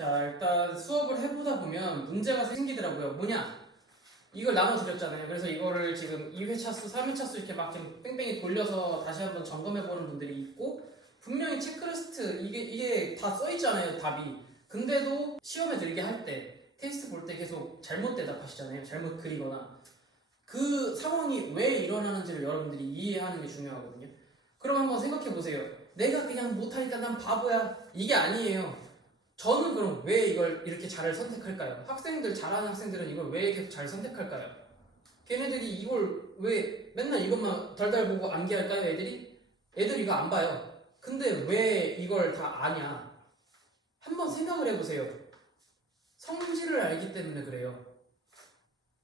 자, 일단 수업을 해보다 보면 문제가 생기더라고요. 뭐냐? 이걸 나눠드렸잖아요. 그래서 이거를 지금 2회차 수, 3회차 수 이렇게 막 좀 뺑뺑이 돌려서 다시 한번 점검해보는 분들이 있고, 분명히 체크리스트, 이게 다 써있잖아요, 답이. 근데도 시험에 들게 할 때, 테스트 볼 때 계속 잘못 대답하시잖아요. 잘못 그리거나. 그 상황이 왜 일어나는지를 여러분들이 이해하는 게 중요하거든요. 그럼 한번 생각해보세요. 내가 그냥 못하니까 난 바보야. 이게 아니에요. 저는 그럼 왜 이걸 이렇게 잘 선택할까요? 학생들, 잘하는 학생들은 이걸 왜 이렇게 잘 선택할까요? 걔네들이 이걸 왜 맨날 이것만 덜덜 보고 암기할까요, 애들이? 애들 이거 안 봐요. 근데 왜 이걸 다 아냐? 한번 생각을 해보세요. 성질을 알기 때문에 그래요.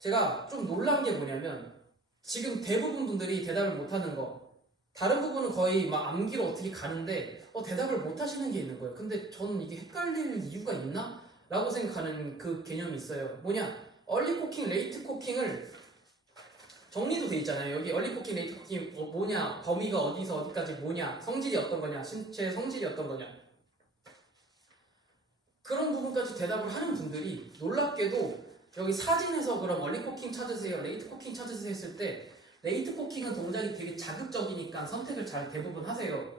제가 좀 놀란 게 뭐냐면, 지금 대부분 분들이 대답을 못하는 거, 다른 부분은 거의 막 암기로 어떻게 가는데 대답을 못 하시는 게 있는 거예요. 근데 저는 이게 헷갈릴 이유가 있나? 라고 생각하는 그 개념이 있어요. 뭐냐? 얼리 코킹, 레이트 코킹을 정리도 돼 있잖아요. 여기 얼리 코킹, 레이트 코킹 뭐냐? 범위가 어디서 어디까지 뭐냐? 성질이 어떤 거냐? 신체 성질이 어떤 거냐? 그런 부분까지 대답을 하는 분들이 놀랍게도 여기 사진에서 그럼 얼리 코킹 찾으세요, 레이트 코킹 찾으세요 했을 때 레이트 코킹은 동작이 되게 자극적이니까 선택을 잘 대부분 하세요.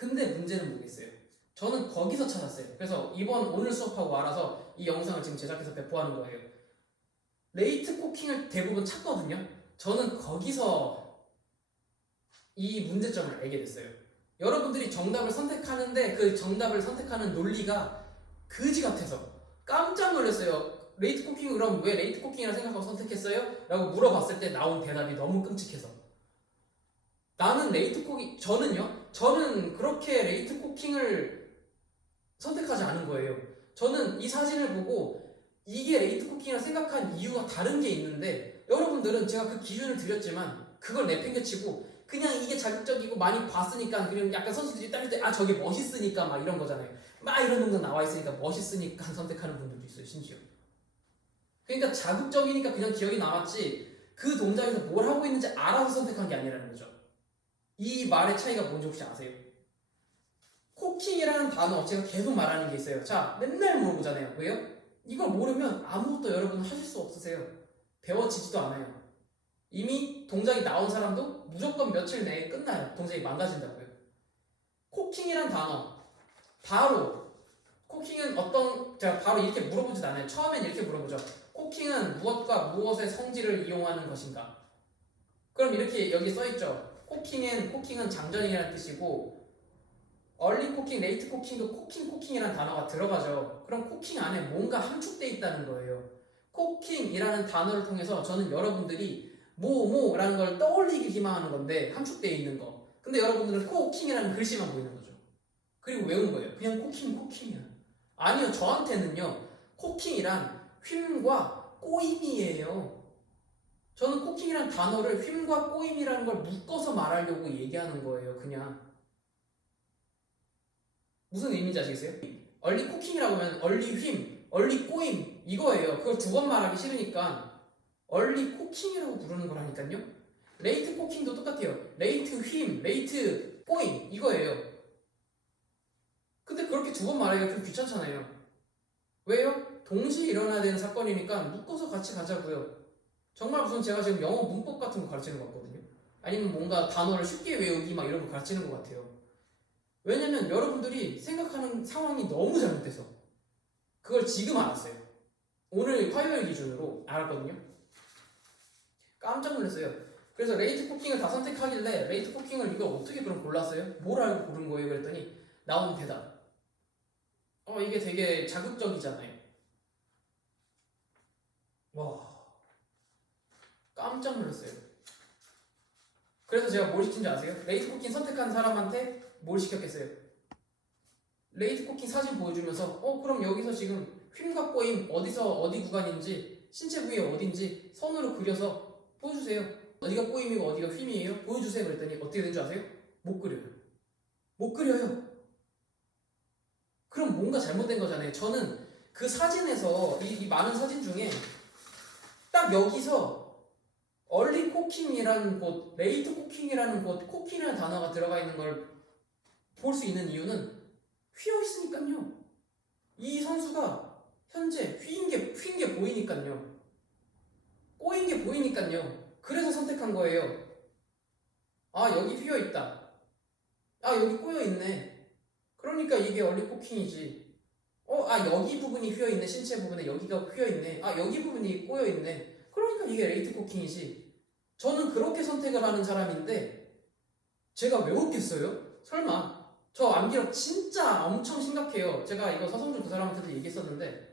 근데 문제는 뭐겠어요? 저는 거기서 찾았어요. 그래서 오늘 수업하고 알아서 이 영상을 지금 제작해서 배포하는 거예요. 레이트 코킹을 대부분 찾거든요. 저는 거기서 이 문제점을 알게 됐어요. 여러분들이 정답을 선택하는데 그 정답을 선택하는 논리가 그지 같아서 깜짝 놀랐어요. 레이트 코킹 그럼 왜 레이트 코킹이라 생각하고 선택했어요? 라고 물어봤을 때 나온 대답이 너무 끔찍해서 나는 레이트 코킹, 저는 그렇게 레이트 코킹을 선택하지 않은 거예요. 저는 이 사진을 보고 이게 레이트 코킹이라 생각한 이유가 다른 게 있는데 여러분들은 제가 그 기준을 드렸지만 그걸 내팽개치고 그냥 이게 자극적이고 많이 봤으니까 그냥 약간 선수들이 따를 때 저게 멋있으니까 막 이런 거잖아요. 막 이런 동작 나와 있으니까 멋있으니까 선택하는 분들도 있어요. 심지어. 그러니까 자극적이니까 그냥 기억이 남았지 그 동작에서 뭘 하고 있는지 알아서 선택한 게 아니라는 거죠. 이 말의 차이가 뭔지 혹시 아세요? 코킹이라는 단어 제가 계속 말하는 게 있어요. 자, 맨날 물어보잖아요. 왜요? 이걸 모르면 아무것도 여러분 하실 수 없으세요. 배워지지도 않아요. 이미 동작이 나온 사람도 무조건 며칠 내에 끝나요. 동작이 망가진다고요. 코킹이란 단어 바로 코킹은 제가 바로 이렇게 물어보진 않아요. 처음엔 이렇게 물어보죠. 코킹은 무엇과 무엇의 성질을 이용하는 것인가? 그럼 이렇게 여기 써있죠. 코킹은 장전이라는 뜻이고 얼리 코킹, 레이트 코킹도 코킹이라는 단어가 들어가죠. 그럼 코킹 안에 뭔가 함축되어 있다는 거예요. 코킹이라는 단어를 통해서 저는 여러분들이 뭐라는 걸 떠올리기 희망하는 건데 함축되어 있는 거. 근데 여러분들은 코킹이라는 글씨만 보이는 거죠. 그리고 외운 거예요. 그냥 코킹이야. 아니요, 저한테는요. 코킹이란 휨과 꼬임이에요. 저는 코킹이란 단어를 휨과 꼬임이라는 걸 묶어서 말하려고 얘기하는 거예요. 그냥. 무슨 의미인지 아시겠어요? 얼리 코킹이라고 하면 얼리 휨, 얼리 꼬임 이거예요. 그걸 두 번 말하기 싫으니까 얼리 코킹이라고 부르는 거라니까요. 레이트 코킹도 똑같아요. 레이트 휨, 레이트 꼬임 이거예요. 근데 그렇게 두 번 말하기가 좀 귀찮잖아요. 왜요? 동시에 일어나야 되는 사건이니까 묶어서 같이 가자고요. 정말 무슨 제가 지금 영어 문법 같은 거 가르치는 것 같거든요. 아니면 뭔가 단어를 쉽게 외우기 막 이런 거 가르치는 것 같아요. 왜냐면 여러분들이 생각하는 상황이 너무 잘못돼서 그걸 지금 알았어요. 오늘 화요일 기준으로 알았거든요. 깜짝 놀랐어요. 그래서 레이트 코킹을 다 선택하길래 레이트 코킹을 이거 어떻게 그럼 골랐어요? 뭘 알고 고른 거예요? 그랬더니 나온 대답. 이게 되게 자극적이잖아요. 와, 깜짝 놀랐어요. 그래서 제가 뭘 시킨지 아세요? 레이트 코킹 선택한 사람한테 뭘 시켰겠어요? 레이트 코킹 사진 보여주면서 그럼 여기서 지금 휨과 꼬임 어디서 어디 구간인지 신체 부위 어딘지 선으로 그려서 보여주세요. 어디가 꼬임이고 어디가 휨이에요? 보여주세요. 그랬더니 어떻게 된 줄 아세요? 못 그려요. 못 그려요. 그럼 뭔가 잘못된 거잖아요. 저는 그 사진에서 이 많은 사진 중에 딱 여기서 얼리 코킹이라는 곳, 레이트 코킹이라는 곳, 코킹이라는 단어가 들어가 있는 걸 볼 수 있는 이유는 휘어 있으니까요. 이 선수가 현재 휜 게 보이니까요. 꼬인 게 보이니까요. 그래서 선택한 거예요. 아, 여기 휘어 있다. 아, 여기 꼬여 있네. 그러니까 이게 얼리 코킹이지. 여기 부분이 휘어 있네. 신체 부분에 여기가 휘어 있네. 아, 여기 부분이 꼬여 있네. 그러니까 이게 레이트 코킹이지. 저는 그렇게 선택을 하는 사람인데 제가 왜 웃겠어요? 설마. 저 암기력 진짜 엄청 심각해요. 제가 이거 서성준 그 사람한테도 얘기했었는데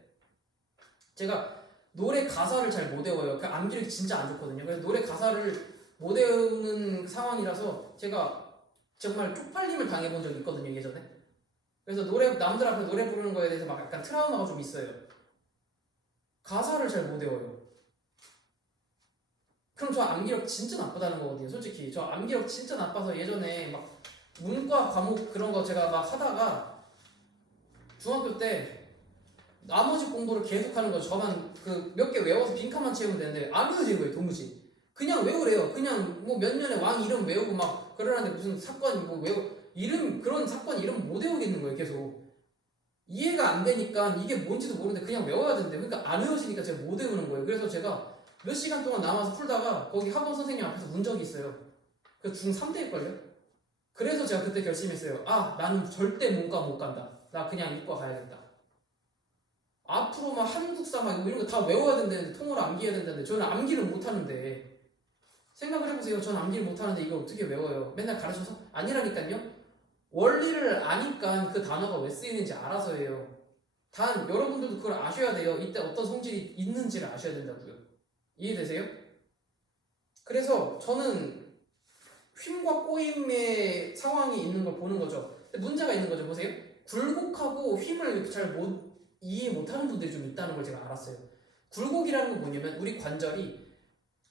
제가 노래 가사를 잘 못 외워요. 그 암기력이 진짜 안 좋거든요. 그래서 노래 가사를 못 외우는 상황이라서 제가 정말 쪽팔림을 당해본 적이 있거든요, 예전에. 그래서 남들 앞에 노래 부르는 거에 대해서 막 약간 트라우마가 좀 있어요. 가사를 잘 못 외워요. 그럼 저 암기력 진짜 나쁘다는 거거든요, 솔직히. 저 암기력 진짜 나빠서 예전에 막 문과 과목 그런 거 제가 막 하다가 중학교 때 나머지 공부를 계속 하는 거죠. 저만 그 몇 개 외워서 빈칸만 채우면 되는데 안 외워지는 거예요, 도무지. 그냥 외우래요. 그냥 뭐 몇 년에 왕 이름 외우고 막 그러는데 무슨 사건 뭐 이름 그런 사건 이름 못 외우겠는 거예요, 계속. 이해가 안 되니까 이게 뭔지도 모르는데 그냥 외워야 되는데 그러니까 안 외워지니까 제가 못 외우는 거예요. 그래서 제가 몇 시간 동안 남아서 풀다가 거기 학원 선생님 앞에서 운 적이 있어요. 그 중3 때일걸요? 그래서 제가 그때 결심했어요. 아, 나는 절대 문과 못 간다. 나 그냥 이과 가야겠다. 앞으로 막 한국사 막 이런 거 다 외워야 된다는데 통으로 암기해야 된다는데 저는 암기를 못 하는데 생각을 해보세요. 저는 암기를 못 하는데 이걸 어떻게 외워요? 맨날 가르쳐서? 아니라니까요. 원리를 아니까 그 단어가 왜 쓰이는지 알아서예요. 단 여러분들도 그걸 아셔야 돼요. 이때 어떤 성질이 있는지를 아셔야 된다고요. 이해되세요? 그래서 저는 휜과 꼬임의 상황이 있는 걸 보는 거죠. 근데 문제가 있는 거죠. 보세요. 굴곡하고 휜을 잘 이해 못하는 분들이 좀 있다는 걸 제가 알았어요. 굴곡이라는 건 뭐냐면 우리 관절이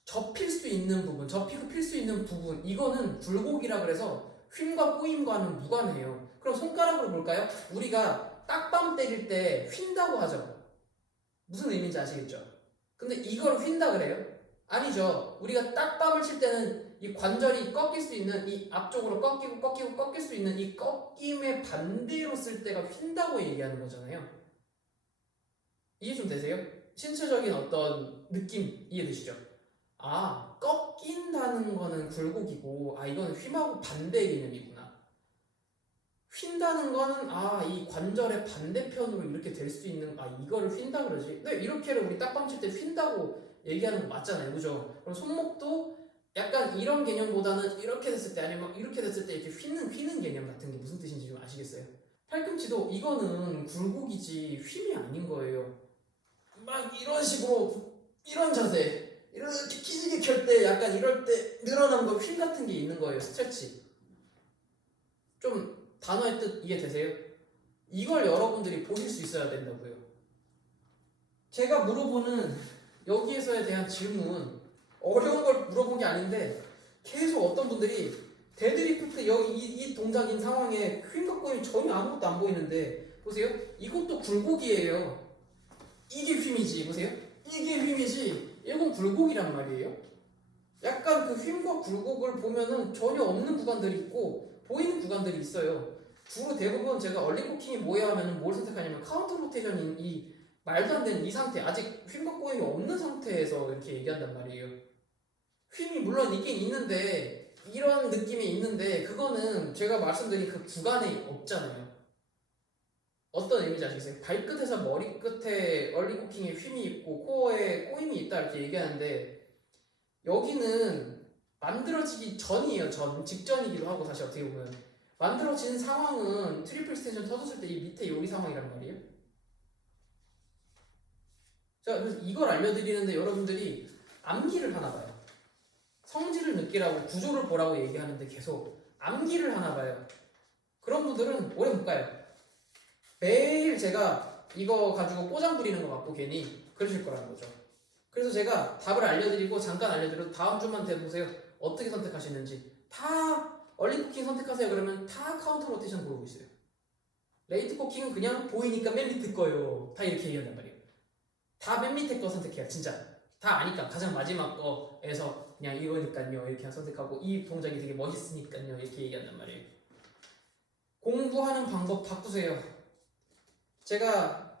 접힐 수 있는 부분, 접히고 필 수 있는 부분, 이거는 굴곡이라 그래서 휜과 꼬임과는 무관해요. 그럼 손가락으로 볼까요? 우리가 딱밤 때릴 때 휜다고 하죠. 무슨 의미인지 아시겠죠? 근데 이걸 휜다 그래요? 아니죠. 우리가 딱밤을 칠 때는 이 관절이 꺾일 수 있는 이 앞쪽으로 꺾이고 꺾일 수 있는 이 꺾임의 반대로 쓸 때가 휜다고 얘기하는 거잖아요. 이해 좀 되세요? 신체적인 어떤 느낌 이해되시죠? 아, 꺾인다는 거는 굴곡이고 이거는 휜하고 반대 개념이구나. 휜다는 거는 이 관절의 반대편으로 이렇게 될 수 있는 이거를 휜다 그러지. 근데 이렇게를 우리 딱밤 칠 때 휜다고 얘기하는 거 맞잖아요, 그죠? 그럼 손목도 약간 이런 개념보다는 이렇게 됐을 때 아니면 이렇게 됐을 때 이렇게 휘는 개념 같은 게 무슨 뜻인지 좀 아시겠어요? 팔꿈치도 이거는 굴곡이지 휜이 아닌 거예요. 막 이런 식으로 이런 자세 이렇게 기지개 켤 때 약간 이럴 때 늘어난 거 휜 같은 게 있는 거예요. 스트레치. 좀 단어의 뜻 이해되세요? 이걸 여러분들이 보실 수 있어야 된다고요. 제가 물어보는 여기에서에 대한 질문 어려운 걸 물어본 게 아닌데 계속 어떤 분들이 데드리프트 여기 이 동작인 상황에 휜과 꼬임이 전혀 아무것도 안 보이는데 보세요. 이것도 굴곡이에요. 이게 휜이지. 보세요. 이게 휜이지. 이건 굴곡이란 말이에요. 약간 그 휜과 굴곡을 보면은 전혀 없는 구간들이 있고 보이는 구간들이 있어요. 주로 대부분 제가 얼리코킹이 뭐야 하면 뭘 선택하냐면 카운터 로테이션인 이 말도 안 되는 이 상태, 아직 휜과 꼬임이 없는 상태에서 이렇게 얘기한단 말이에요. 휜이 물론 있긴 있는데 이런 느낌이 있는데 그거는 제가 말씀드린 그 구간에 없잖아요. 어떤 의미인지 아시겠어요? 발끝에서 머리끝에 얼리코킹에 휜이 있고 코어에 꼬임이 있다 이렇게 얘기하는데 여기는 만들어지기 전이에요. 직전이기도 하고 사실 어떻게 보면 만들어진 상황은 트리플 스테이션 터졌을 때 이 밑에 여기 상황이란 말이에요. 자, 그래서 이걸 알려드리는데 여러분들이 암기를 하나 봐요. 성질을 느끼라고 구조를 보라고 얘기하는데 계속 암기를 하나 봐요. 그런 분들은 오래 못 가요. 매일 제가 이거 가지고 꼬장 부리는 것 같고 괜히 그러실 거라는 거죠. 그래서 제가 답을 알려드리고 잠깐 알려드려도 다음 주만 돼보세요. 어떻게 선택하시는지. 다 얼리코킹 선택하세요. 그러면 다 카운터 로테이션 보고 있어요. 레이트 코킹은 그냥 보이니까 맨 밑에 거예요. 다 이렇게 얘기한단 말이에요. 다 맨 밑에 거 선택해요. 진짜. 다 아니까 가장 마지막 거에서 그냥 이거니까요. 이렇게 선택하고 이 동작이 되게 멋있으니까요. 이렇게 얘기한단 말이에요. 공부하는 방법 바꾸세요. 제가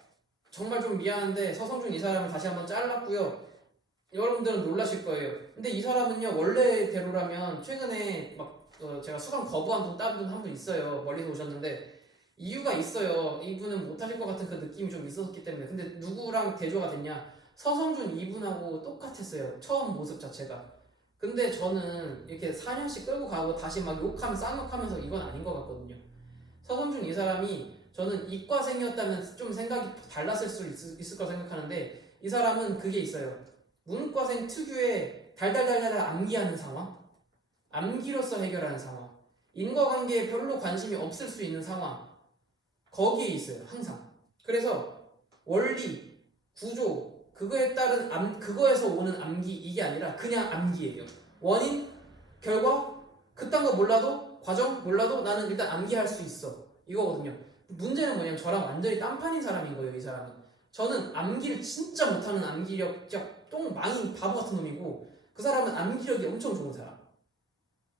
정말 좀 미안한데 서성준 이 사람을 다시 한번 잘랐고요. 여러분들은 놀라실 거예요. 근데 이 사람은요 원래대로라면 최근에 막 제가 수강 거부한 분 다른 분 한 분 있어요. 멀리서 오셨는데 이유가 있어요. 이분은 못하실 것 같은 그 느낌이 좀 있었기 때문에. 근데 누구랑 대조가 됐냐? 서성준 이분하고 똑같았어요. 처음 모습 자체가. 근데 저는 이렇게 4년씩 끌고 가고 다시 막 욕하면 쌍욕하면서 이건 아닌 것 같거든요. 서성준 이 사람이 저는 이과생이었다면 좀 생각이 달랐을 수 있을 거 생각하는데 이 사람은 그게 있어요. 문과생 특유의 달달달달 암기하는 상황, 암기로서 해결하는 상황, 인과관계에 별로 관심이 없을 수 있는 상황, 거기에 있어요 항상. 그래서 원리, 구조, 그거에 따른 그거에서 오는 암기 이게 아니라 그냥 암기예요. 원인, 결과, 그딴 거 몰라도 과정 몰라도 나는 일단 암기할 수 있어 이거거든요. 문제는 뭐냐면 저랑 완전히 딴판인 사람인 거예요. 이 사람은. 저는 암기를 진짜 못하는 암기력 똥 망인 바보 같은 놈이고 그 사람은 암기력이 엄청 좋은 사람.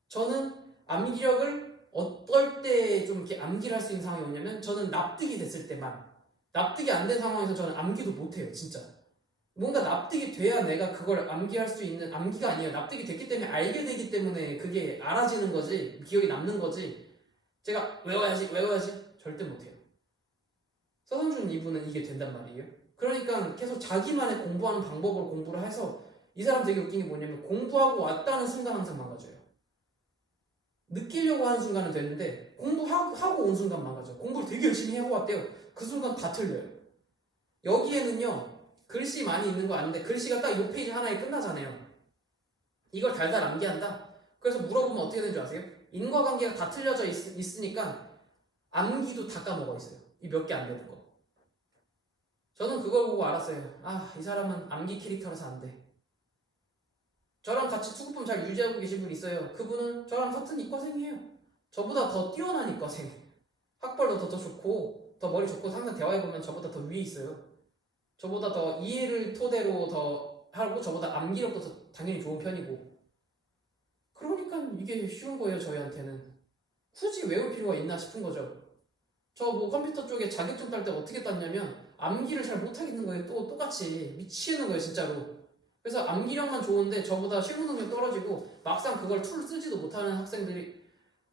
저는 암기력을 어떨 때 좀 이렇게 암기를 할 수 있는 상황이 오냐면 저는 납득이 됐을 때만. 납득이 안 된 상황에서 저는 암기도 못해요 진짜. 뭔가 납득이 돼야 내가 그걸 암기할 수 있는, 암기가 아니에요. 납득이 됐기 때문에 알게 되기 때문에 그게 알아지는 거지, 기억이 남는 거지. 제가 외워야지 절대 못해요. 서성준 이분은 이게 된단 말이에요. 그러니까 계속 자기만의 공부하는 방법으로 공부를 해서 이 사람 되게 웃긴 게 뭐냐면 공부하고 왔다는 순간 항상 망가져요. 느끼려고 하는 순간은 되는데 공부하고 온 순간 망가져요. 공부를 되게 열심히 해왔대요. 그 순간 다 틀려요. 여기에는요 글씨 많이 있는 거 아는데 글씨가 딱 이 페이지 하나에 끝나잖아요. 이걸 달달 암기한다? 그래서 물어보면 어떻게 되는 줄 아세요? 인과관계가 다 틀려져 있으니까 암기도 다 까먹어 있어요. 이 몇 개 안 되는 거. 저는 그걸 보고 알았어요. 아, 이 사람은 암기 캐릭터라서 안 돼. 저랑 같이 투구품 잘 유지하고 계신 분 있어요. 그분은 저랑 같은 이과생이에요. 저보다 더 뛰어난 이과생. 학벌도 더 좋고 더 머리 좋고 항상 대화해보면 저보다 더 위에 있어요. 저보다 더 이해를 토대로 더 하고 저보다 암기력도 더 당연히 좋은 편이고. 그러니까 이게 쉬운 거예요. 저희한테는. 굳이 외울 필요가 있나 싶은 거죠. 저 뭐 컴퓨터 쪽에 자격증 딸 때 어떻게 땄냐면 암기를 잘 못하겠는 거예요. 똑같이 미치는 거예요 진짜로. 그래서 암기력만 좋은데 저보다 실무 능력 떨어지고 막상 그걸 툴 쓰지도 못하는 학생들이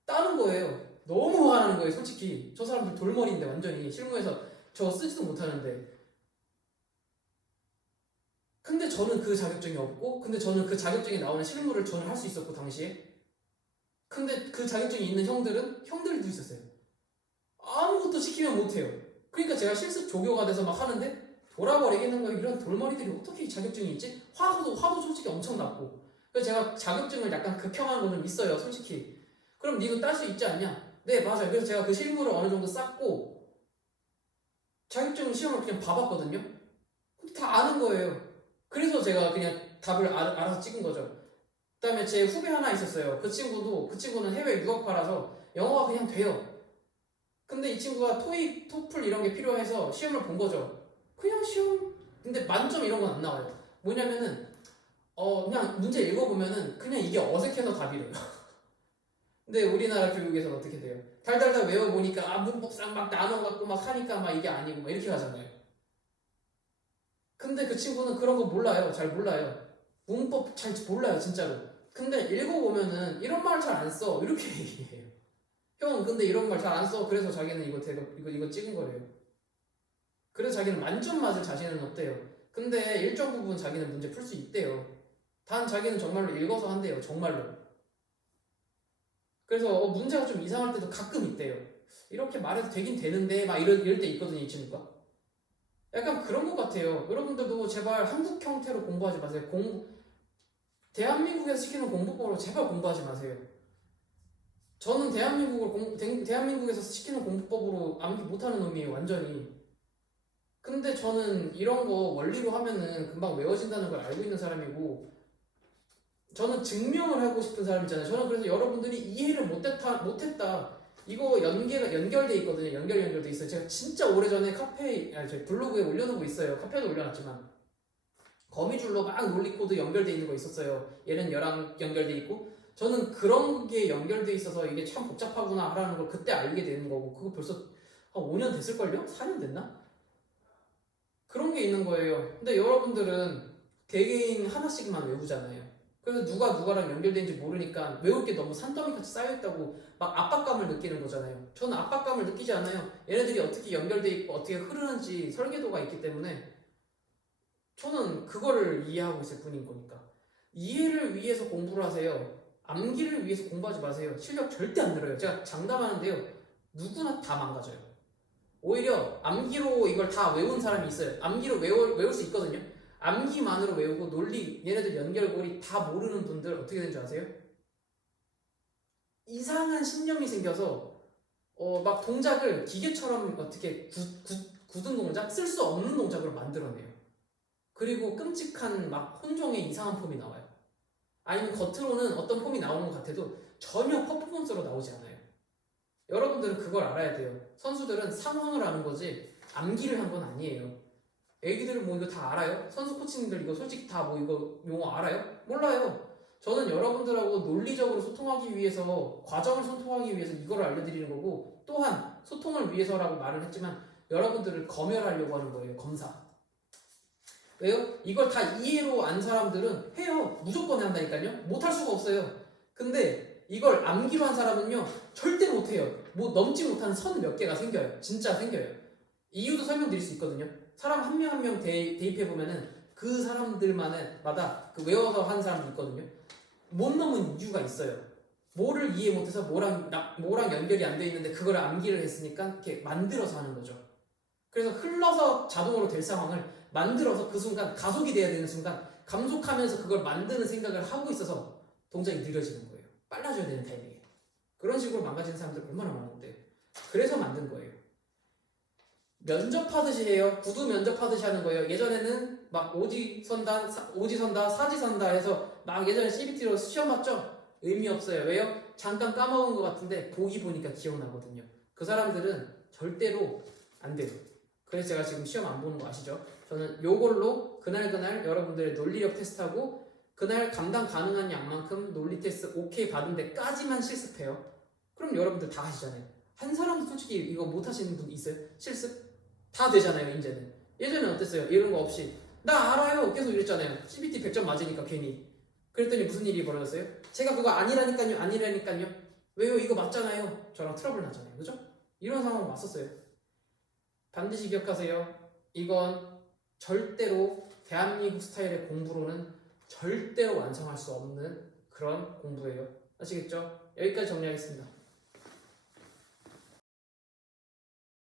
따는 거예요. 너무 화나는 거예요 솔직히. 저 사람들 돌머리인데 완전히 실무에서 저 쓰지도 못하는데. 근데 저는 그 자격증이 없고 근데 저는 그 자격증에 나오는 실무를 저는 할 수 있었고 당시에. 근데 그 자격증이 있는 형들도 있었어요. 아무것도 시키면 못해요. 그러니까 제가 실습 조교가 돼서 막 하는데 돌아버리겠는 거예요. 이런 돌머리들이 어떻게 자격증이 있지? 화도 솔직히 엄청 났고. 그래서 제가 자격증을 약간 극혐하는 거 좀 있어요 솔직히. 그럼 니도 딸 수 있지 않냐? 네 맞아요. 그래서 제가 그 실무를 어느 정도 쌓고 자격증 시험을 그냥 봐봤거든요. 근데 다 아는 거예요. 그래서 제가 그냥 답을 알아서 찍은 거죠. 그 다음에 제 후배 하나 있었어요. 그 친구는 해외 유학파라서 영어가 그냥 돼요. 근데 이 친구가 토익, 토플 이런 게 필요해서 시험을 본 거죠. 그냥 시험. 근데 만점 이런 건 안 나와요. 뭐냐면은 그냥 문제 읽어보면은 그냥 이게 어색해서 답이래요. 근데 우리나라 교육에서는 어떻게 돼요? 달달달 외워보니까 문법상 막 나눠갖고 막 하니까 막 이게 아니고 막 이렇게 하잖아요. 근데 그 친구는 그런 거 몰라요. 잘 몰라요. 문법 잘 몰라요 진짜로. 근데 읽어보면은 이런 말 잘 안 써. 이렇게 얘기해요. 형 근데 이런 말 잘 안 써. 그래서 자기는 이거 찍은 거래요. 그래서 자기는 만점 맞을 자신은 없대요. 근데 일정 부분 자기는 문제 풀 수 있대요. 단 자기는 정말로 읽어서 한대요. 정말로. 그래서 문제가 좀 이상할 때도 가끔 있대요. 이렇게 말해도 되긴 되는데 막 이럴 때 있거든요 이 친구가. 약간 그런 것 같아요. 여러분들도 제발 한국 형태로 공부하지 마세요. 대한민국에서 시키는 공부법으로 제발 공부하지 마세요. 저는 대한민국에서 시키는 공부법으로 암기 못하는 놈이에요 완전히. 근데 저는 이런 거 원리로 하면은 금방 외워진다는 걸 알고 있는 사람이고 저는 증명을 하고 싶은 사람이잖아요. 저는 그래서 여러분들이 이해를 못했다. 이거 연결돼 있거든요. 연결돼 있어요. 제가 진짜 오래전에 제 블로그에 올려놓고 있어요. 카페에도 올려놨지만 거미줄로 막 논리코드 연결돼 있는 거 있었어요. 얘는 얘랑 연결돼 있고 저는 그런 게 연결돼 있어서 이게 참 복잡하구나 하라는 걸 그때 알게 되는 거고 그거 벌써 한 5년 됐을걸요? 4년 됐나? 그런 게 있는 거예요. 근데 여러분들은 개개인 하나씩만 외우잖아요. 그래서 누가 누가랑 연결되는지 모르니까 외울 게 너무 산더미같이 쌓여있다고 막 압박감을 느끼는 거잖아요. 저는 압박감을 느끼지 않아요. 얘네들이 어떻게 연결돼 있고 어떻게 흐르는지 설계도가 있기 때문에 저는 그거를 이해하고 있을 뿐인 거니까. 이해를 위해서 공부를 하세요. 암기를 위해서 공부하지 마세요. 실력 절대 안 늘어요. 제가 장담하는데요. 누구나 다 망가져요. 오히려 암기로 이걸 다 외운 사람이 있어요. 암기로 외울 수 있거든요. 암기만으로 외우고 논리, 얘네들 연결고리 다 모르는 분들 어떻게 되는 줄 아세요? 이상한 신념이 생겨서 막 동작을 기계처럼 어떻게 굳은 동작, 쓸 수 없는 동작으로 만들어내요. 그리고 끔찍한 막 혼종의 이상한 폼이 나와요. 아니면 겉으로는 어떤 폼이 나오는 것 같아도 전혀 퍼포먼스로 나오지 않아요. 여러분들은 그걸 알아야 돼요. 선수들은 상황을 아는 거지 암기를 한 건 아니에요. 애기들은 뭐 이거 다 알아요? 선수 코치님들 이거 솔직히 다 뭐 이거 용어 알아요? 몰라요. 저는 여러분들하고 논리적으로 소통하기 위해서 과정을 소통하기 위해서 이걸 알려드리는 거고 또한 소통을 위해서라고 말을 했지만 여러분들을 검열하려고 하는 거예요. 검사. 왜요? 이걸 다 이해로 안 사람들은 해요. 무조건 한다니까요. 못할 수가 없어요. 근데 이걸 암기로 한 사람은요 절대 못해요. 뭐 넘지 못하는 선 몇 개가 생겨요. 진짜 생겨요. 이유도 설명드릴 수 있거든요. 사람 한 명 한 명 대입해 보면은 그 사람들마다 그 외워서 한 사람도 있거든요. 못 넘은 이유가 있어요. 뭐를 이해 못해서 뭐랑 연결이 안 돼 있는데 그걸 암기를 했으니까 이렇게 만들어서 하는 거죠. 그래서 흘러서 자동으로 될 상황을 만들어서 그 순간 가속이 돼야 되는 순간 감속하면서 그걸 만드는 생각을 하고 있어서 동작이 느려지는 거예요. 빨라져야 되는 타이밍에. 그런 식으로 망가지는 사람들 얼마나 많은데. 그래서 만든 거예요. 면접하듯이 해요. 구두 면접하듯이 하는 거예요. 예전에는 막 오지 선다, 사지 선다 해서 막 예전에 CBT로 시험 봤죠? 의미 없어요. 왜요? 잠깐 까먹은 것 같은데 보기 보니까 기억나거든요. 그 사람들은 절대로 안 돼요. 그래서 제가 지금 시험 안 보는 거 아시죠? 저는 요걸로 그날 여러분들의 논리력 테스트하고 그날 감당 가능한 양만큼 논리 테스트 오케이 받은 데까지만 실습해요. 그럼 여러분들 다 하시잖아요. 한 사람도 솔직히 이거 못 하시는 분 있어요? 실습? 다 되잖아요, 이제는. 예전에 어땠어요? 이런 거 없이. 나 알아요! 계속 이랬잖아요. CBT 100점 맞으니까 괜히. 그랬더니 무슨 일이 벌어졌어요? 제가 그거 아니라니까요. 왜요? 이거 맞잖아요. 저랑 트러블 나잖아요. 그죠? 이런 상황 왔었어요. 반드시 기억하세요. 이건 절대로 대한민국 스타일의 공부로는 절대로 완성할 수 없는 그런 공부예요. 아시겠죠? 여기까지 정리하겠습니다.